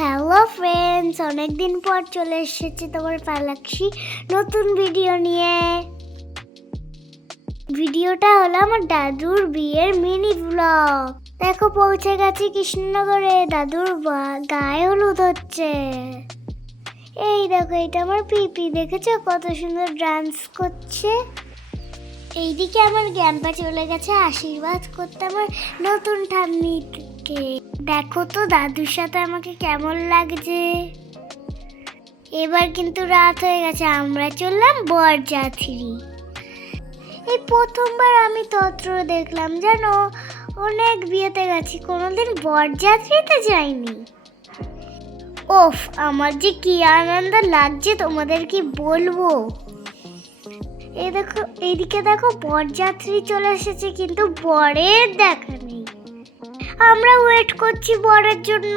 Hello friends, অনেকদিন পর চলে এসেছি তোমার পালাক্ষী নতুন ভিডিও নিয়ে। ভিডিওটা হলো আমার দাদুর বিয়ের মিনি ব্লগ। দেখো, পৌঁছে গেছি কৃষ্ণনগরে। দাদুর গায়ে হলুদ হচ্ছে। এই দেখো, এটা আমার পিপি, দেখেছো কত সুন্দর ডান্স করছে। এইদিকে আমার গ্যাম্পা চলে গেছে আশীর্বাদ করতে আমার নতুন ঠাম্মিকে। দেখো তো দাদুর সাথে আমাকে কেমন লাগছে। এবার কিন্তু রাত হয়ে গেছে, আমরা চললাম বরযাত্রী। এই প্রথমবার আমি তত্র দেখলাম, জানো, অনেক বিয়েতে গেছি, কোনোদিন বরযাত্রীতে যাইনি। ওফ, আমার যে কি আনন্দ লাগছে তোমাদের কি বলবো। এই দেখো, এইদিকে দেখো বরযাত্রী চলে এসেছে, কিন্তু বরের দেখা নেই। আমরা ওয়েট করছি বরের জন্য।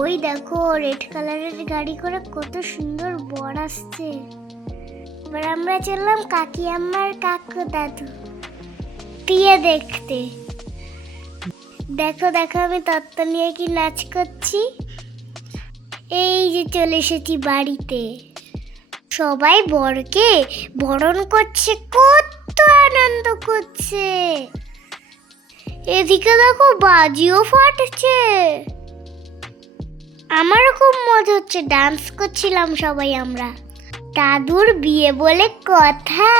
ওই দেখো, রেড কালারের গাড়ি করে কত সুন্দর বর আসছে। এবার আমরা চললাম কাকি আম্মার কাকু দাদু বিয়ে দেখতে। দেখো দেখো, আমি তত্ত্ব নিয়ে কি নাচ করছি। এই যে চলে এসেছি বাড়িতে। সবাই বরকে বরণ করছে, কত আনন্দ করছে। এদিকে দেখো বাজিও ফাটছে। আমারও খুব মজা হচ্ছে, ডান্স করছিলাম সবাই আমরা। দাদুর বিয়ে বলে কথা।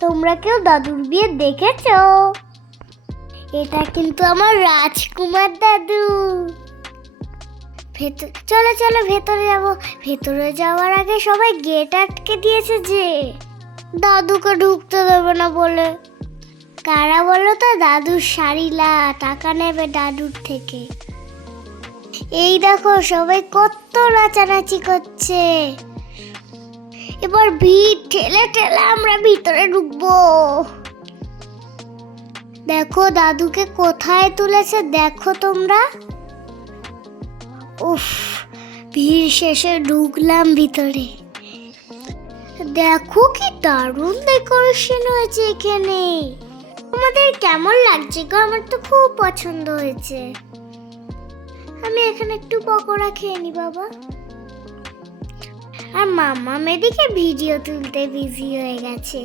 তোমরা কেউ দাদুর বিয়ে দেখেছো? এটা কিন্তু আমার রাজকুমার দাদু। চলো চলো ভেতরে যাবো। ভেতরে যাওয়ার আগে সবাই গেট আটকে দিয়েছে যে দাদুকে ঢুকতে দেবে না বলে। কারা বলো তো? দাদুর শাড়িলা টাকা নেবে দাদুর থেকে। এই দেখো সবাই কত নাচানাচি করছে। এবার ভিড় ঠেলে ঠেলে আমরা ভিতরে ঢুকবো। দেখো দাদুকে কোথায় তুলেছে, দেখো তোমরা। উফ, ভিড় শেষে ঢুকলাম ভিতরে। দেখো কি দারুণ ডেকোরেশন হয়েছে এখানে। তোমাদের কেমন লাগছে গো? আমার তো খুব পছন্দ হয়েছে। আমি এখানে একটু পকোড়া খেয়ে নি বাবা। আর মাম্মা মেদিকে ভিডিও তুলতে বিজি হয়ে গেছে।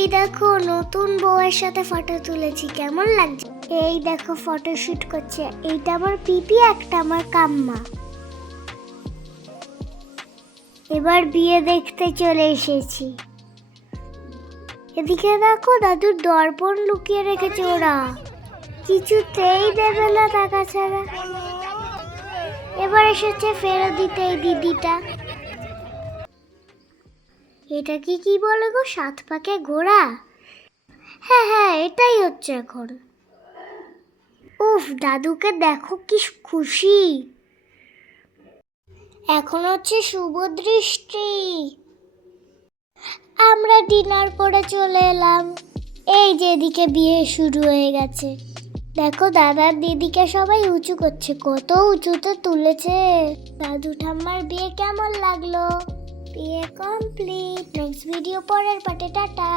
এই দেখো, নতুন বউয়ের সাথে ফটো তুলেছি, কেমন লাগছে। এই দেখো ফটোশুট করছে। এইটা আমার পিপি, একটা আমার কাম্মা। এবার বিয়ে দেখতে চলে এসেছি। এদিকে দেখো দাদুর দর্পণ লুকিয়ে রেখেছে ওরা, কিছুতেই দেবে না টাকা ছাড়া। এবার এসেছে ফেরত দিতে এই দিদিটা। এটা কি বলে গো? 7 পাকে ঘোড়া? হ্যাঁ হ্যাঁ, এটাই হচ্ছে এখন। উফ, দাদুকে দেখো কি খুশি। এখন হচ্ছে শুভ দৃষ্টি। আমরা ডিনার করে চলে এলাম। এই যে এদিকে বিয়ে শুরু হয়ে গেছে। দেখো দাদার দিদিকে সবাই উঁচু করছে, কত উঁচুতে তুলেছে। দাদু ঠাম্মার বিয়ে কেমন লাগলো? বিয়ে কমপ্লিট। নেক্সট ভিডিও পরের পার্টে, টাটা।